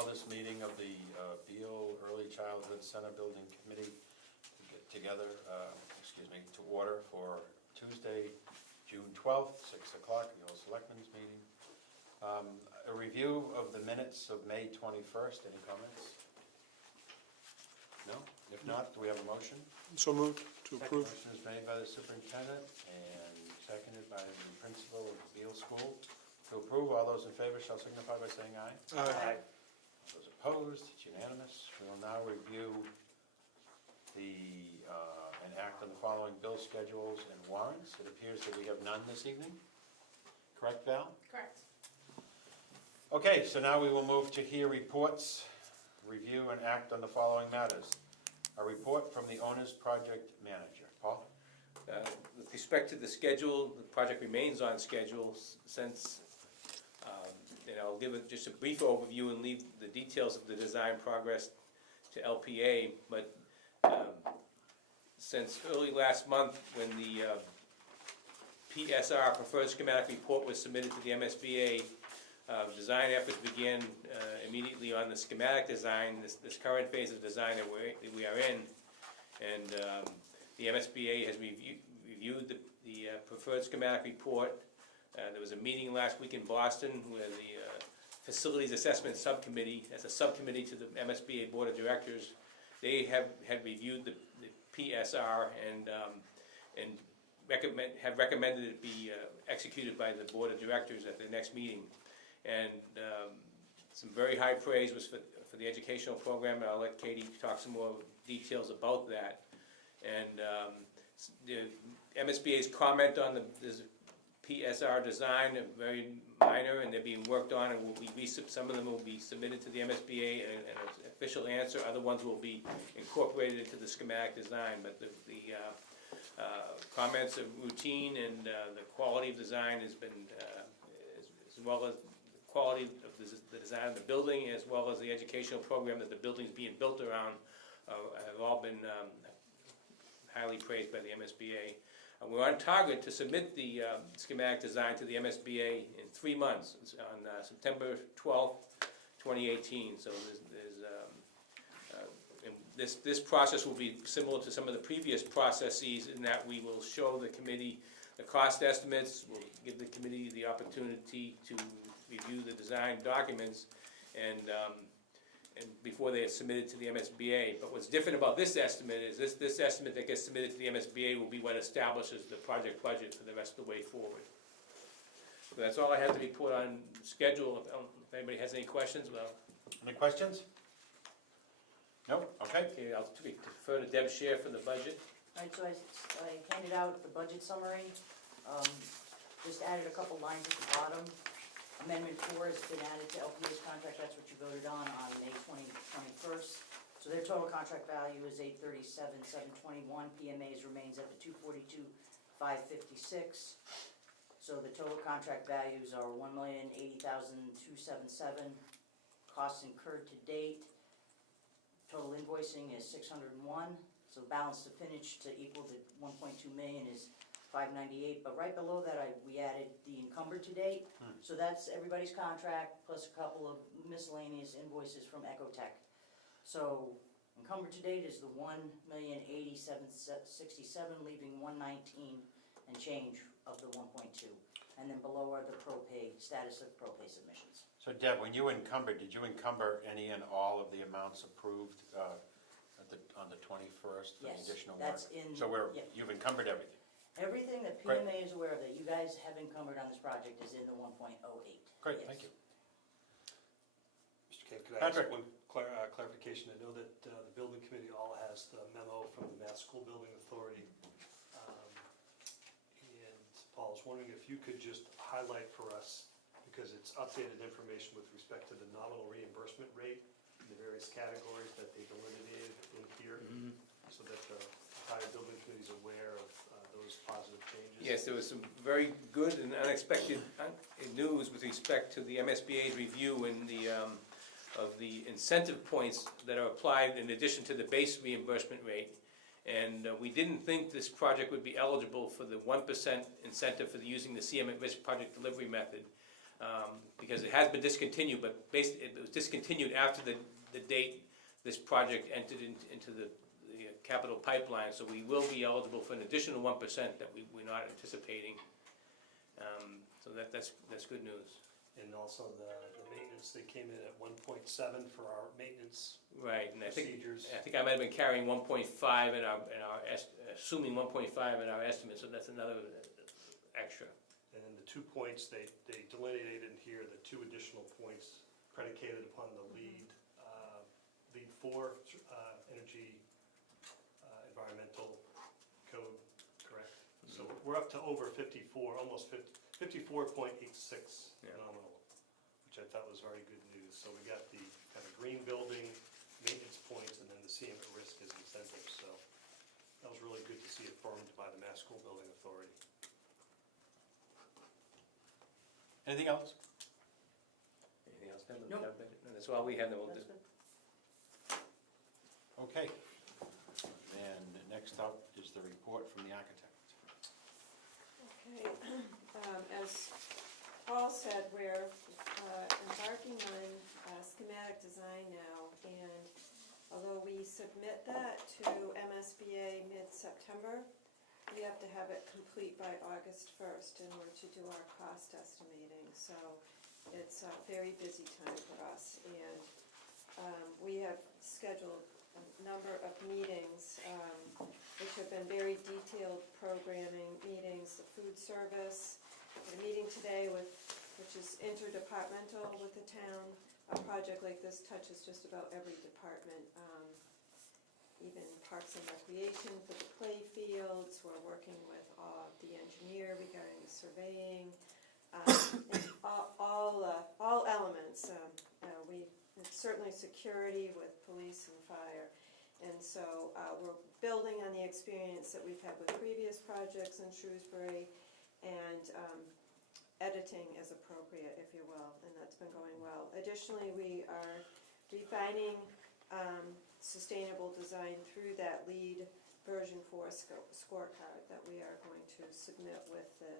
call this meeting of the Beal Early Childhood Center Building Committee to order for Tuesday, June 12th, 6 o'clock, the old Selectmen's meeting. A review of the minutes of May 21st. Any comments? No? If not, do we have a motion? So moved to approve. Motion is made by the superintendent and seconded by the principal of the Beal School. To approve, all those in favor shall signify by saying aye. Aye. Those opposed, it's unanimous. We will now review and act on the following bill schedules and warrants. It appears that we have none this evening. Correct, Val? Correct. Okay, so now we will move to hear reports, review and act on the following matters. A report from the owner's project manager. Paul? With respect to the schedule, the project remains on schedule since, and I'll give just a brief overview and leave the details of the design progress to LPA, but since early last month when the PSR, Preferred Schematic Report, was submitted to the MSBA, design efforts began immediately on the schematic design, this current phase of design that we are in, and the MSBA has reviewed the Preferred Schematic Report. There was a meeting last week in Boston where the Facilities Assessment Subcommittee, as a subcommittee to the MSBA Board of Directors, they had reviewed the PSR and have recommended it be executed by the Board of Directors at the next meeting. And some very high praise was for the educational program. I'll let Katie talk some more details about that. And the MSBA's comment on the PSR design are very minor, and they're being worked on, and some of them will be submitted to the MSBA and an official answer. Other ones will be incorporated into the schematic design. But the comments are routine, and the quality of design has been, as well as the quality of the design of the building, as well as the educational program that the building is being built around, have all been highly praised by the MSBA. We're on target to submit the schematic design to the MSBA in 3 months. It's on September 12th, 2018. So this process will be similar to some of the previous processes in that we will show the committee the cost estimates, we'll give the committee the opportunity to review the design documents and before they are submitted to the MSBA. But what's different about this estimate is this estimate that gets submitted to the MSBA will be what establishes the project budget for the rest of the way forward. So that's all I have to report on schedule. If anybody has any questions, well. Any questions? No? Okay. Okay, I'll defer to Deb Scher for the budget. All right, so I handed out the budget summary. Just added a couple lines at the bottom. Amendment 4 has been added to LPA's contract. That's what you voted on May 21st. So their total contract value is $837,721. PMA's remains at the $242,556. So the total contract values are $1,080,277. Costs incurred to date. Total invoicing is $601. So balance to finish to equal the $1.2 million is $598, but right below that we added the encumbered to date. So that's everybody's contract plus a couple of miscellaneous invoices from Ecotech. So encumbered to date is the $1,087,67, leaving $119 and change of the 1.2. And then below are the pro-pay, status of pro-pay submissions. So Deb, when you encumbered, did you encumber any and all of the amounts approved on the 21st for the Yes, additional that's work? in. So you've encumbered everything? Everything that Great. PMA is aware of that you guys have encumbered on this project is in the 1.08. Great, Yes. thank you. Mr. Cave, could I ask Patrick. one clarification? I know that the building committee all has the memo from the Mass School Building Authority. And Paul, I was wondering if you could just highlight for us, because it's updated information with respect to the nominal reimbursement rate in the various categories that they've eliminated in here, so that the entire building committee is aware of those positive changes. Yes, there was some very good and unexpected news with respect to the MSBA's review and of the incentive points that are applied in addition to the base reimbursement rate. And we didn't think this project would be eligible for the 1% incentive for using the CM at risk project delivery method. because it has been discontinued, but it was discontinued after the date this project entered into the capital pipeline, so we will be eligible for an additional 1% that we're not anticipating. So that's good news. And also the maintenance, they came in at 1.7 for our maintenance Right, and I procedures. think I might have been carrying 1.5 in our assuming 1.5 in our estimate, so that's another extra. And then the 2 points, they delineated in here, the 2 additional points predicated upon the lead 4 energy environmental code, correct? So we're up to over 54, almost 54.86 Yeah. nominal, which I thought was very good news. So we got the kind of green building, maintenance points, and then the CM at risk as incentives. So that was really good to see affirmed by the Mass School Building Authority. Anything else? Anything else, Kevin? Nope. No, that's all we have. Then we'll That's good. Okay. And next up is the report from the architect. Okay, as Paul said, we're embarking on schematic design now, and although we submit that to MSBA mid-September, we have to have it complete by August 1st in order to do our cost estimating, so it's a very busy time for us, and we have scheduled a number of meetings, which have been very detailed programming meetings, the food service, a meeting today which is interdepartmental with the town. A project like this touches just about every department, even Parks and Recreation for the play fields. We're working with the engineer regarding the surveying, and all elements. It's certainly security with police and fire. And so we're building on the experience that we've had with previous projects in Shrewsbury, and editing as appropriate, if you will, and that's been going well. Additionally, we are refining sustainable design through that lead version 4 scorecard that we are going to submit with the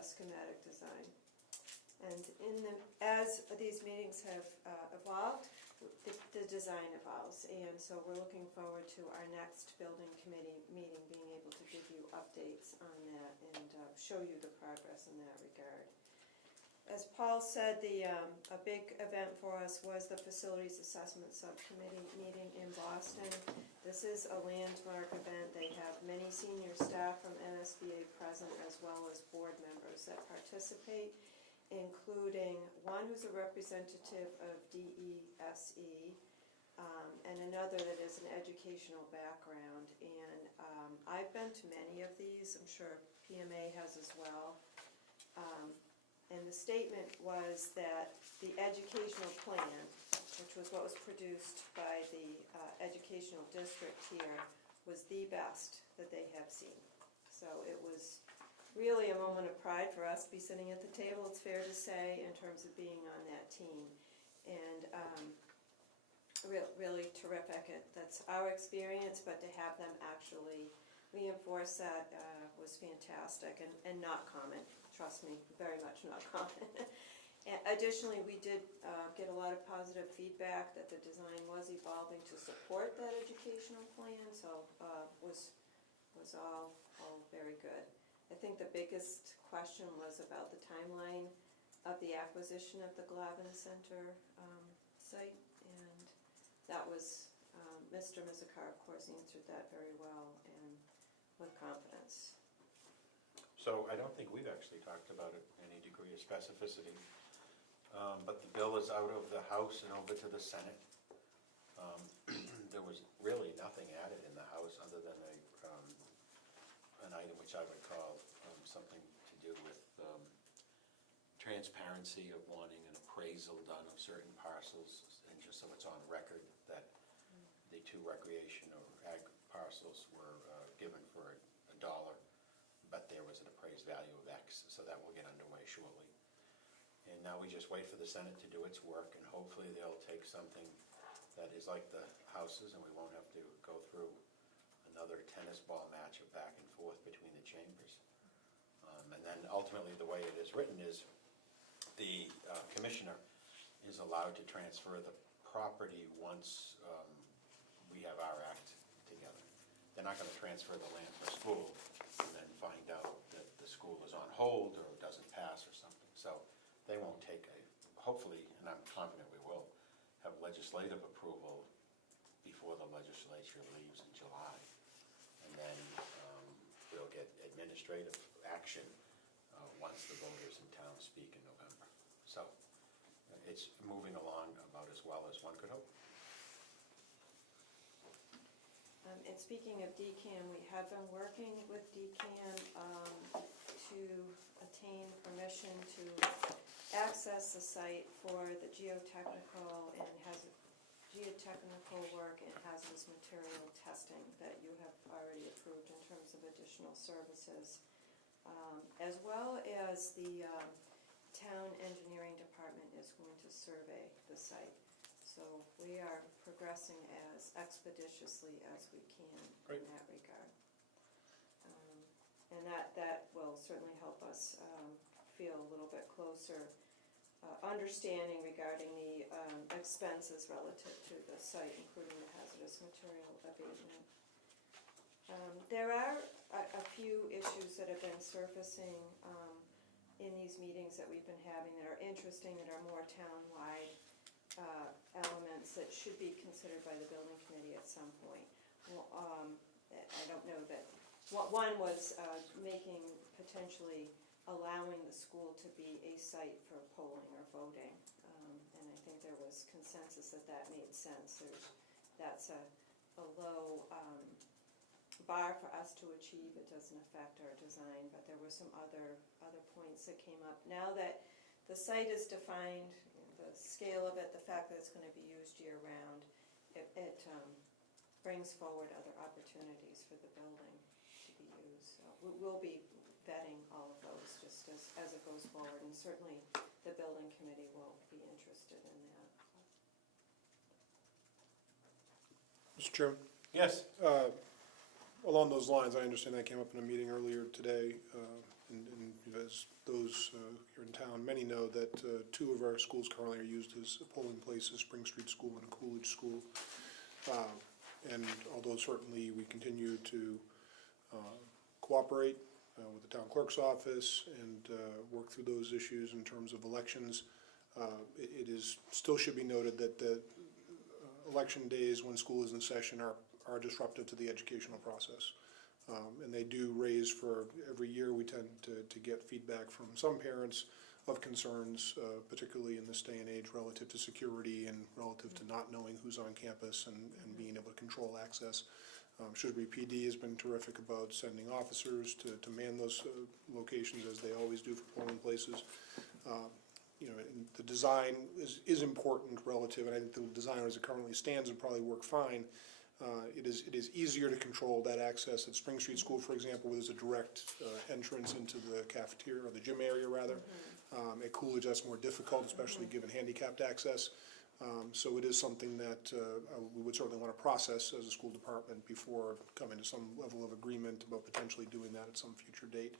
schematic design. And as these meetings have evolved, the design evolves, and so we're looking forward to our next building committee meeting, being able to give you updates on that and show you the progress in that regard. As Paul said, a big event for us was the Facilities Assessment Subcommittee meeting in Boston. This is a landmark event. They have many senior staff from MSBA present, as well as board members that participate, including one who's a representative of DESE, and another that is an educational background. And I've been to many of these. I'm sure PMA has as well. And the statement was that the educational plan, which was what was produced by the educational district here, was the best that they have seen. So it was really a moment of pride for us to be sitting at the table, it's fair to say, in terms of being on that team. And really terrific. That's our experience, but to have them actually reinforce that was fantastic and not common. Trust me, very much not common. And additionally, we did get a lot of positive feedback that the design was evolving to support that educational plan, so was all very good. I think the biggest question was about the timeline of the acquisition of the Glavin Center site, and that was, Mr. Mizikar, of course, answered that very well and with confidence. So I don't think we've actually talked about it in any degree of specificity, but the bill is out of the House and over to the Senate. There was really nothing added in the House other than an item which I would call something to do with transparency of wanting an appraisal done of certain parcels, and just so it's on record that the 2 recreation or ag parcels were given for $1, but there was an appraised value of X, so that will get underway shortly. And now we just wait for the Senate to do its work, and hopefully they'll take something that is like the Houses, and we won't have to go through another tennis ball match of back and forth between the chambers. And then ultimately, the way it is written is, the commissioner is allowed to transfer the property once we have our act together. They're not gonna transfer the land for school and then find out that the school is on hold or doesn't pass or something. So they won't take hopefully, and I'm confident we will, have legislative approval before the legislature leaves in July. And then we'll get administrative action once the voters in town speak in November. So it's moving along about as well as one could hope. And speaking of DCAM, we have been working with DCAM to attain permission to access the site for the geotechnical work and hazardous material testing that you have already approved in terms of additional services, as well as the town engineering department is going to survey the site. So we are progressing as expeditiously as we can in that regard. And that will certainly help us feel a little bit closer, understanding regarding the expenses relative to the site, including the hazardous material abatement. There are a few issues that have been surfacing in these meetings that we've been having that are interesting, that are more town-wide elements that should be considered by the building committee at some point. Well, I don't know that, one was making, potentially allowing the school to be a site for polling or voting. And I think there was consensus that made sense. That's a low bar for us to achieve. It doesn't affect our design, but there were some other points that came up. Now that the site is defined, the scale of it, the fact that it's going to be used year-round, it brings forward other opportunities for the building to be used. So we'll be vetting all of those just as it goes forward, and certainly the building committee will be interested in that. Mr. Chairman? Yes. Along those lines, I understand that came up in a meeting earlier today, and as those here in town, many know that two of our schools currently are used as polling places, Spring Street School and Coolidge School. And although certainly we continue to cooperate with the town clerk's office and work through those issues in terms of elections, it is still should be noted that the election days when school is in session are disruptive to the educational process. And they do raise, for every year we tend to get feedback from some parents of concerns, particularly in this day and age, relative to security and relative to not knowing who's on campus and being able to control access. Shrewsbury PD has been terrific about sending officers to man those locations, as they always do for polling places. And the design is important relative, and I think the design as it currently stands would probably work fine. It is easier to control that access at Spring Street School, for example, where there's a direct entrance into the cafeteria, or the gym area rather. At Coolidge, that's more difficult, especially given handicapped access. So it is something that we would certainly want to process as a school department before coming to some level of agreement about potentially doing that at some future date.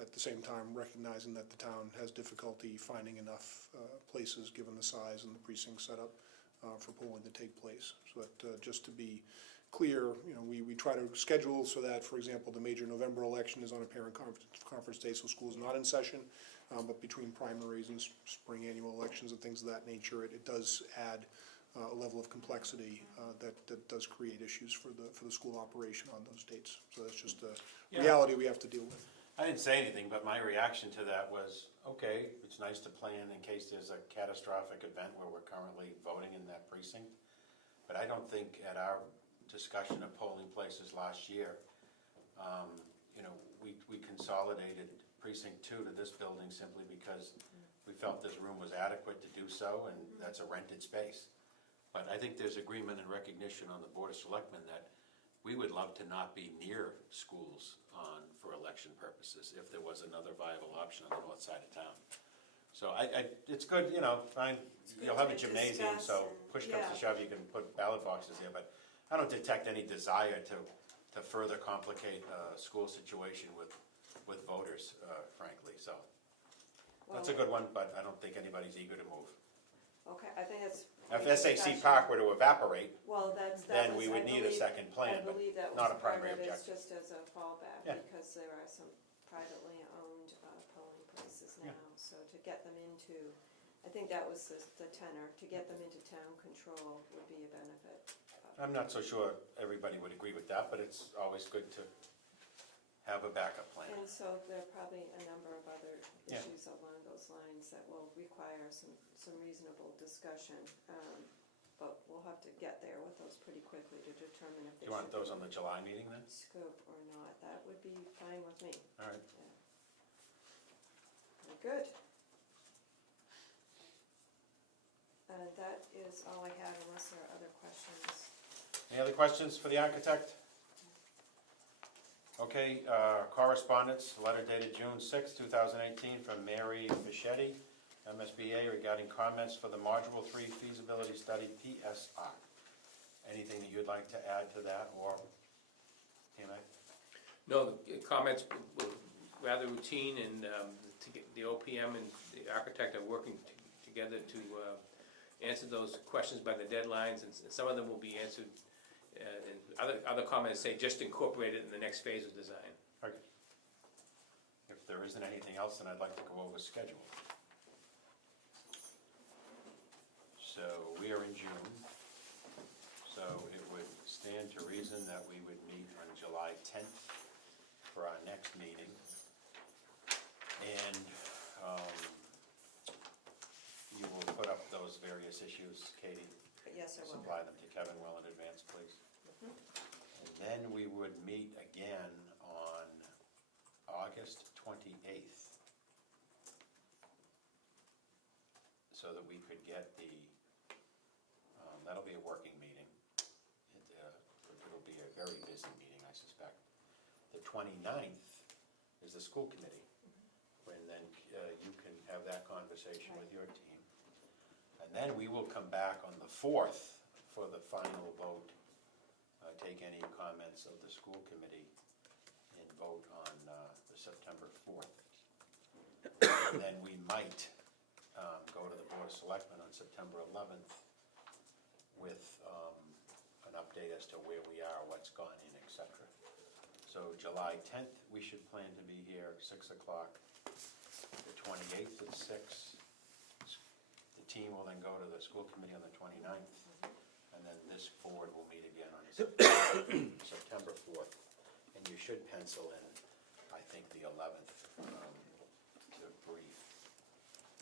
At the same time, recognizing that the town has difficulty finding enough places, given the size and the precinct setup, for polling to take place. So that, just to be clear, we try to schedule so that, for example, the major November election is on a parent conference day, so school is not in session, but between primaries and spring annual elections and things of that nature, it does add a level of complexity that does create issues for the school operation on those dates. So that's just a reality we have to deal with. I didn't say anything, but my reaction to that was, okay, it's nice to plan in case there's a catastrophic event where we're currently voting in that precinct. But I don't think at our discussion of polling places last year, we consolidated precinct 2 to this building simply because we felt this room was adequate to do so, and that's a rented space. But I think there's agreement and recognition on the Board of Selectmen that we would love to not be near schools for election purposes if there was another viable option on the north side of town. So it's good, fine, you'll have a gymnasium, so push comes to shove, you can put ballot boxes here, but I don't detect any desire to further complicate a school situation with voters, frankly, so. That's a good one, but I don't think anybody's eager to move. Okay, I think it's. If SAC Park were to evaporate, Well, that then we was, would I need a believe, second I plan, but believe that not was a part primary of it, objective. just as a fallback, Yeah. because there are some privately owned polling places Yeah. now. So to get them into, I think that was the tenor, to get them into town control would be a benefit. I'm not so sure everybody would agree with that, but it's always good to have a backup plan. And so there are probably a number of other Yeah. issues along those lines that will require some reasonable discussion. But we'll have to get there with those pretty quickly to determine if Do they you want should those on the July meeting then? scope or not. That would be fine with me. All right. Very good. That is all I have unless there are other questions. Any other questions for the architect? Okay, correspondence, letter dated June 6, 2018, from Mary Fischetti, MSBA, regarding comments for the Module 3 feasibility study, PSR. Anything that you'd like to add to that, or, TMA? No, the comments were rather routine, and to get the OPM and the architect are working together to answer those questions by the deadlines, and some of them will be answered. And other comments say just incorporate it in the next phase of design. Okay. If there isn't anything else, then I'd like to go over schedule. So we are in June, so it would stand to reason that we would meet on July 10th for our next meeting. And you will put up those various issues, Katie, But yes, I will. supply them to Kevin well in advance, please. Mhm. And then we would meet again on August 28th, so that we could get that'll be a working meeting. It'll be a very busy meeting, I suspect. The 29th is the school committee, when then you can have that conversation with your team. And then we will come back on the 4th for the final vote, take any comments of the school committee and vote on the September 4th. And then we might go to the Board of Selectmen on September 11th with an update as to where we are, what's gone in, et cetera. So July 10th, we should plan to be here, 6 o'clock. The 28th at 6. The team will then go to the school committee on the 29th. And then this board will meet again on September 4th. And you should pencil in, I think, the 11th to brief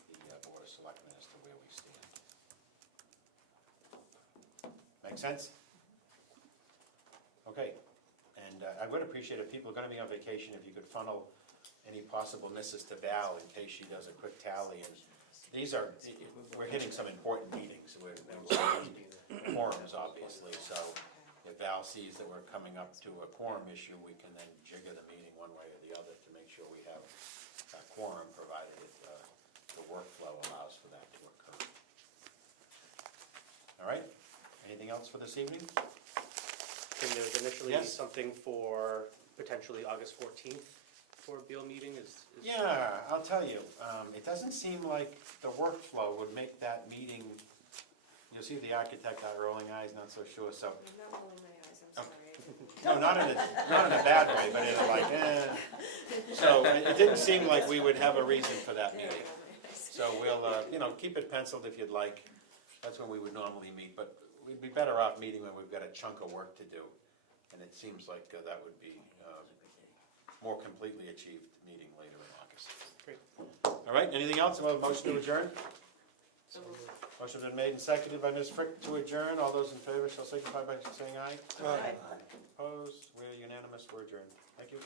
the Board of Selectmen as to where we stand. Make sense? Okay, and I would appreciate if people are gonna be on vacation, if you could funnel any possible misses to Val in case she does a quick tally. And these are, we're hitting some important meetings, quorums, obviously, so if Val sees that we're coming up to a quorum issue, we can then jigger the meeting one way or the other to make sure we have a quorum, provided the workflow allows for that to occur. All right, anything else for this evening? And there was initially Yes. something for potentially August 14th for a Beal meeting, is? Yeah, I'll tell you, it doesn't seem like the workflow would make that meeting, you'll see the architect out rolling eyes, not so sure, so. I'm not rolling my eyes, I'm sorry. No, not in a bad way, but in a like, So it didn't seem like we would have a reason for that There I meeting. roll my eyes. So we'll, keep it penciled if you'd like. That's when we would normally meet, but we'd be better off meeting when we've got a chunk of work to do. And it seems like that would be more completely achieved meeting later in August. Great. All right, anything else? Another motion to adjourn? So moved. Motion been made and seconded by Ms. Frick to adjourn. All those in favor shall signify by saying aye. Aye. Opposed? We're unanimous. We're adjourned. Thank you.